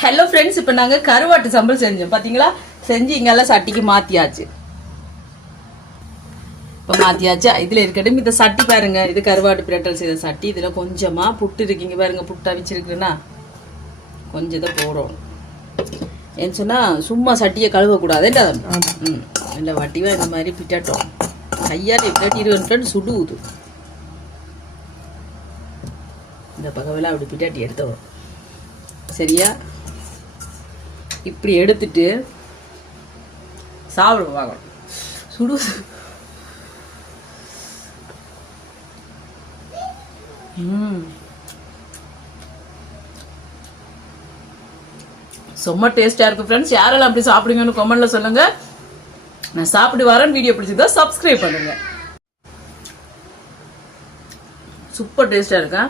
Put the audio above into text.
Hello friends, இப்போ நாங்கள் கருவாட்டு சம்பல் செஞ்சோம். பார்த்தீங்களா, செஞ்சு இங்கெல்லாம் சட்டிக்கு மாற்றியாச்சு. இப்போ மாற்றியாச்சா, இதில் இருக்கட்டும். இந்த சட்டி பாருங்க, இது கருவாட்டு பிரட்டல் செய்த சட்டி. இதில் கொஞ்சமாக புட்டு இருக்கீங்க பாருங்க, புட்டு அவிச்சிருக்குன்னா கொஞ்சம் இதை போடுறோம். ஏன்னு சொன்னால் சும்மா சட்டியை கழுவக்கூடாது. இல்லை வட்டிவா இந்த மாதிரி பிட்டாட்டோம். கையால் எப்படி 20 சுடுவுது. இந்த பகவெல்லாம் அப்படி பிட்டாட்டி எடுத்தோம். சரியா, இப்படி எடுத்துட்டு சாப்பிட பார்க்கணும். சுடு செம்ம டேஸ்டா இருக்கு ஃப்ரெண்ட்ஸ். யாரெல்லாம் அப்படி சாப்பிடுங்கன்னு கமெண்ட்ல சொல்லுங்க. நான் சாப்பிட்டு வரேன். வீடியோ பிடிச்சதா சப்ஸ்கிரைப் பண்ணுங்க. சூப்பர் டேஸ்டா இருக்கா.